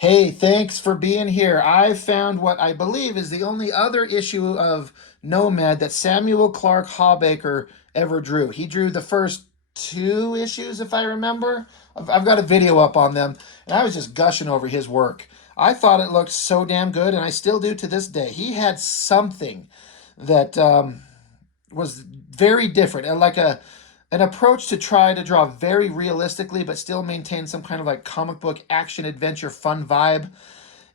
Hey, thanks for being here. I found what I believe is the only other issue of Nomad that Samuel Clark Hawbaker ever drew. He drew the first two issues, if I remember. I've got a video up on them, and I was just gushing over his work. I thought it looked so damn good, and I still do to this day. He had something that was very different, and like an approach to try to draw very realistically, but still maintain some kind of like comic book action adventure fun vibe.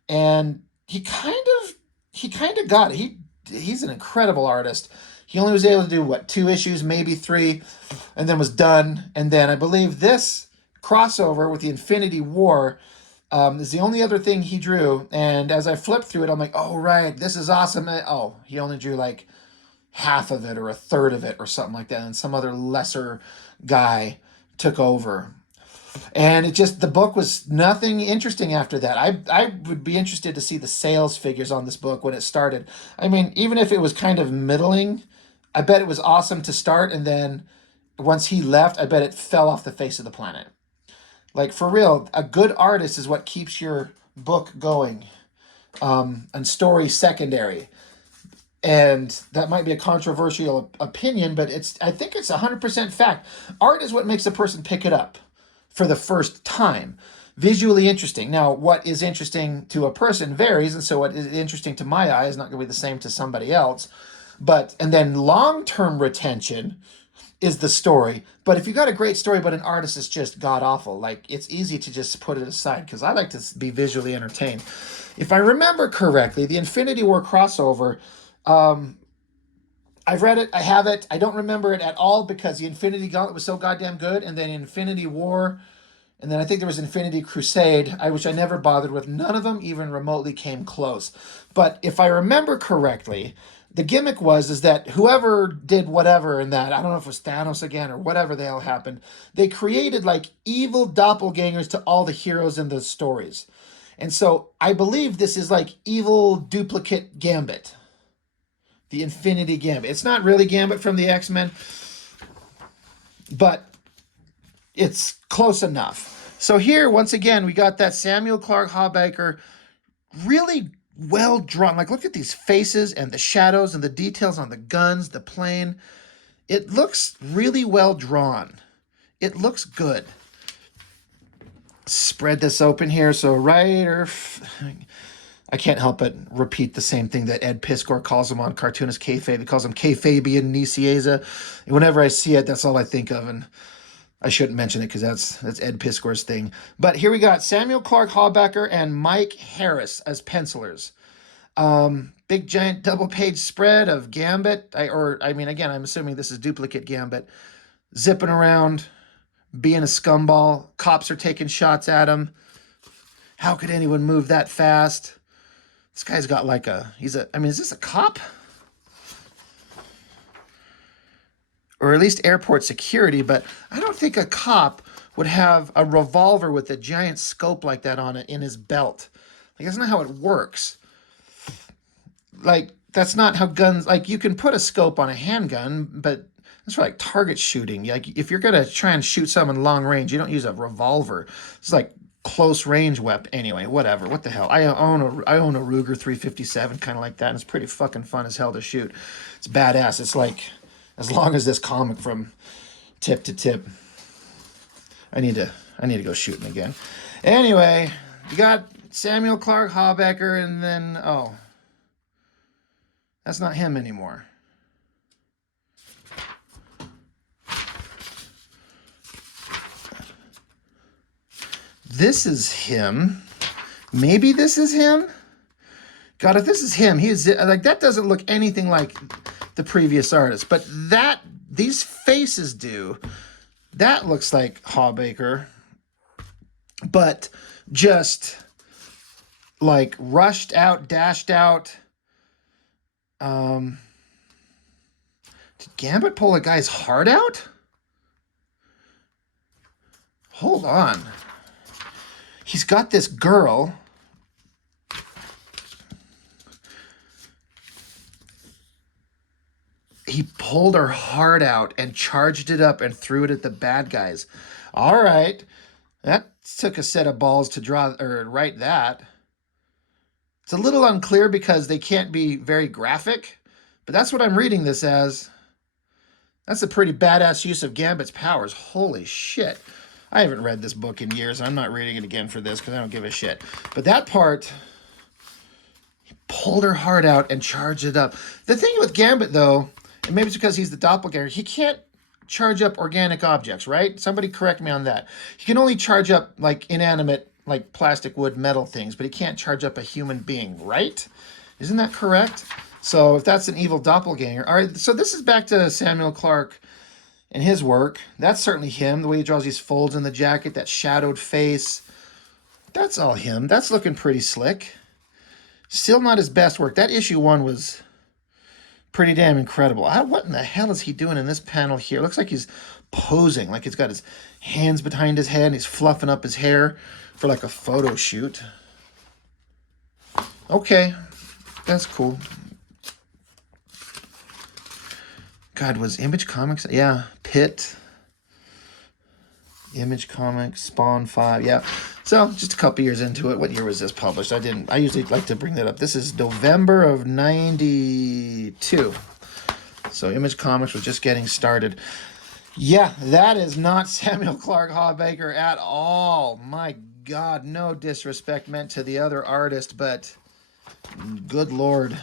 And he kind of got it. He's an incredible artist. He only was able to do what, two issues, maybe three, and then was done. And then I believe this crossover with the Infinity War is the only other thing he drew. And as I flipped through it, I'm like, oh right, this is awesome. Oh, he only drew like half of it or a third of it or something like that, and some other lesser guy took over. And it just, the book was nothing interesting after that. I would be interested to see the sales figures on this book when it started. I mean, even if it was kind of middling, I bet it was awesome to start, and then once he left, I bet it fell off the face of the planet. Like for real, a good artist is what keeps your book going, and story secondary. And that might be a controversial opinion, but I think it's 100% fact. Art is what makes a person pick it up for the first time. Visually interesting. Now, what is interesting to a person varies, and so what is interesting to my eye is not going to be the same to somebody else. But and then long-term retention is the story. But if you got a great story, but an artist is just god awful, like it's easy to just put it aside because I like to be visually entertained. If I remember correctly, the Infinity War crossover. Um, I've read it. I have it. I don't remember it at all because the Infinity Gauntlet was so goddamn good, and then Infinity War, and then I think there was Infinity Crusade, which I never bothered with. None of them even remotely came close. But if I remember correctly, the gimmick was is that whoever did whatever in that, I don't know if it was Thanos again or whatever the hell happened, they created like evil doppelgangers to all the heroes in the stories. And so I believe this is like evil duplicate Gambit, the Infinity Gambit. It's not really Gambit from the X-Men, but it's close enough. So here, once again, we got that Samuel Clark Hawbaker, really well drawn. Like, look at these faces and the shadows and the details on the guns, the plane. It looks really well drawn. It looks good. Spread this open here. So writer, I can't help but repeat the same thing that Ed Piskor calls him on Cartoonist Kayfabe. He calls him Kayfabian Nicieza. And whenever I see it, that's all I think of. And I shouldn't mention it because that's Ed Piskor's thing. But here we got Samuel Clark Hawbaker and Mike Harris as pencilers. Big giant double page spread of Gambit. I mean, again, I'm assuming this is duplicate Gambit. Zipping around, being a scumball. Cops are taking shots at him. How could anyone move that fast? This guy's got like I mean, is this a cop? Or at least airport security, but I don't think a cop would have a revolver with a giant scope like that on it in his belt. Like, that's not how it works. Like, that's not how guns, like, you can put a scope on a handgun, but that's for like target shooting. Like, if you're gonna try and shoot someone long range, you don't use a revolver. It's like close range weapon. Anyway, whatever. What the hell? I own a Ruger 357, kind of like that, and it's pretty fucking fun as hell to shoot. It's badass. It's like as long as this comic from tip to tip. I need to go shooting again. Anyway, you got Samuel Clark Hawbaker, and then that's not him anymore. This is him. Maybe this is him. God, if this is him, he's like, that doesn't look anything like the previous artist, but these faces do. That looks like Hawbaker, but just like rushed out, dashed out. Did Gambit pull a guy's heart out? Hold on. He's got this girl. He pulled her heart out and charged it up and threw it at the bad guys. All right. took a set of balls to draw or write that. It's a little unclear because they can't be very graphic, but that's what I'm reading this as. That's a pretty badass use of Gambit's powers. Holy shit. I haven't read this book in years. I'm not reading it again for this because I don't give a shit. But that part, he pulled her heart out and charged it up. The thing with Gambit, though, and maybe it's because he's the doppelganger, he can't charge up organic objects, right? Somebody correct me on that. He can only charge up, like, inanimate, like plastic, wood, metal things, but he can't charge up a human being, right? Isn't that correct? So if that's an evil doppelganger. All right, so this is back to Samuel Clarke and his work. That's certainly him, the way he draws these folds in the jacket, that shadowed face. That's all him. That's looking pretty slick. Still not his best work. That issue 1 was pretty damn incredible. What in the hell is he doing in this panel here? It looks like he's posing, like he's got his hands behind his head and he's fluffing up his hair for like a photo shoot. Okay, that's cool. God, was Image Comics? Yeah, Pitt. Image Comics, Spawn 5. Yeah. So, just a couple years into it. What year was this published? I usually like to bring that up. This is November of 92. So, Image Comics was just getting started. Yeah, that is not Samuel Clarke Hawbaker at all. My God, no disrespect meant to the other artist, but good Lord.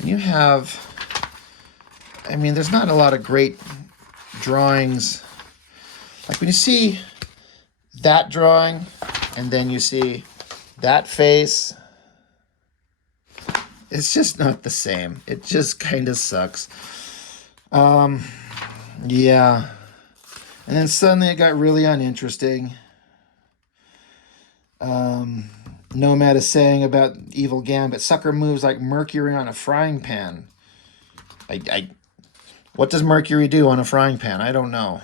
And you have... I mean, there's not a lot of great drawings. Like when you see that drawing and then you see that face, it's just not the same. It just kind of sucks. Yeah. And then suddenly it got really uninteresting. Nomad is saying about Evil Gambit, sucker moves like Mercury on a frying pan. What does Mercury do on a frying pan? I don't know.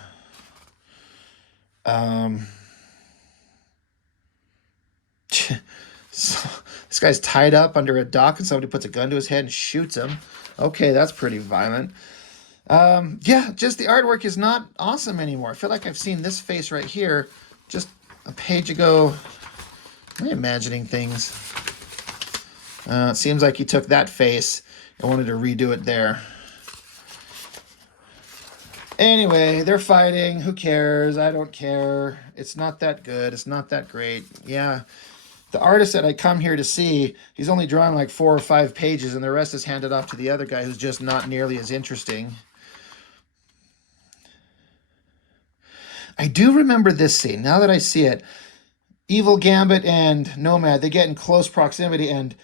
So, this guy's tied up under a dock and somebody puts a gun to his head and shoots him. Okay, that's pretty violent. Yeah, just the artwork is not awesome anymore. I feel like I've seen this face right here just a page ago. Am I imagining things? It seems like he took that face and wanted to redo it there. Anyway, they're fighting. Who cares? I don't care. It's not that good. It's not that great. Yeah. The artist that I come here to see, he's only drawing like 4 or 5 pages, and the rest is handed off to the other guy who's just not nearly as interesting. I do remember this scene. Now that I see it, Evil Gambit and Nomad, they get in close proximity, and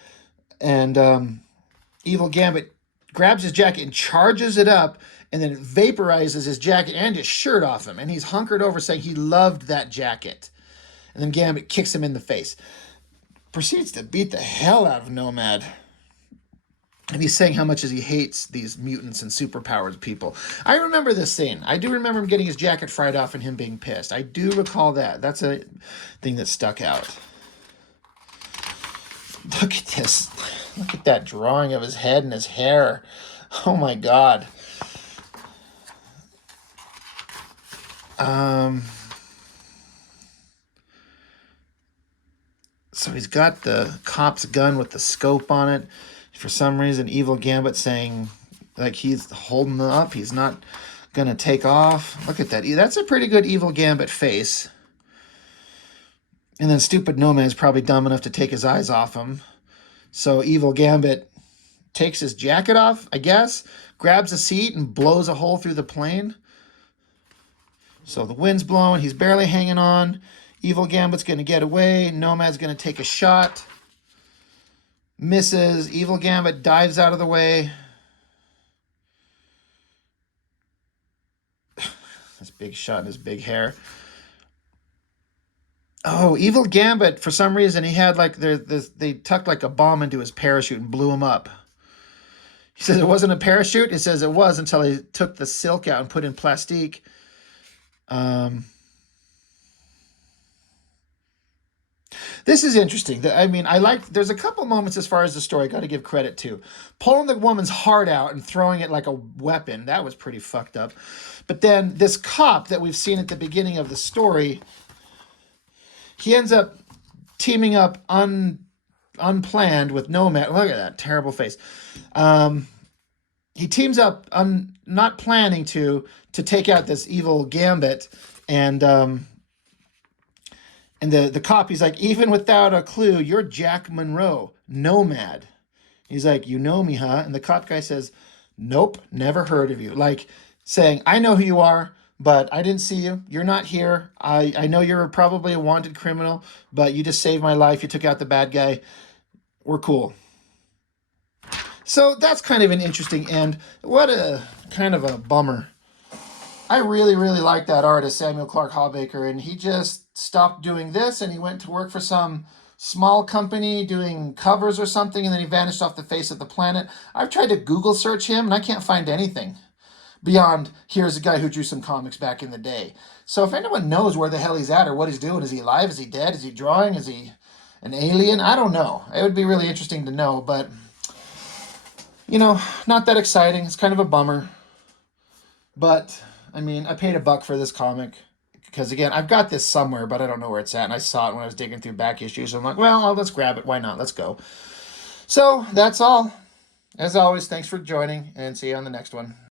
Evil Gambit grabs his jacket and charges it up, and then it vaporizes his jacket and his shirt off him. And he's hunkered over saying he loved that jacket. And then Gambit kicks him in the face. Proceeds to beat the hell out of Nomad. And he's saying how much he hates these mutants and superpowered people. I remember this scene. I do remember him getting his jacket fried off and him being pissed. I do recall that. That's a thing that stuck out. Look at this. Look at that drawing of his head and his hair. Oh my God. So he's got the cop's gun with the scope on it. For some reason, Evil Gambit saying, like, he's holding them up. He's not going to take off. Look at that. That's a pretty good Evil Gambit face. And then stupid Nomad's probably dumb enough to take his eyes off him. So Evil Gambit takes his jacket off, I guess, grabs a seat and blows a hole through the plane. So the wind's blowing. He's barely hanging on. Evil Gambit's going to get away. Nomad's going to take a shot. Misses. Evil Gambit dives out of the way. This big shot in his big hair. Oh, Evil Gambit, for some reason, he had like, they tucked like a bomb into his parachute and blew him up. He says it wasn't a parachute. It says it was until he took the silk out and put in plastique. This is interesting. I mean, there's a couple moments as far as the story I got to give credit to. Pulling the woman's heart out and throwing it like a weapon, that was pretty fucked up. But then this cop that we've seen at the beginning of the story, he ends up teaming up unplanned with Nomad. Look at that terrible face. He teams up not planning to take out this evil Gambit, and the cop, he's like, even without a clue, you're Jack Monroe, Nomad. He's like, you know me, huh? And the cop guy says, nope, never heard of you. Like saying, I know who you are, but I didn't see you. You're not here. I know you're probably a wanted criminal, but you just saved my life. You took out the bad guy. We're cool. So that's kind of an interesting end. What a kind of a bummer. I really, really like that artist, Samuel Clark Hawbaker, and he just stopped doing this and he went to work for some small company doing covers or something, and then he vanished off the face of the planet. I've tried to Google search him and I can't find anything beyond here's a guy who drew some comics back in the day. So if anyone knows where the hell he's at or what he's doing, is he alive? Is he dead? Is he drawing? Is he an alien? I don't know. It would be really interesting to know, but not that exciting. It's kind of a bummer. But I mean, I paid $1 for this comic because, again, I've got this somewhere, but I don't know where it's at. And I saw it when I was digging through back issues. So I'm like, well, let's grab it. Why not? Let's go. So that's all. As always, thanks for joining, and see you on the next one.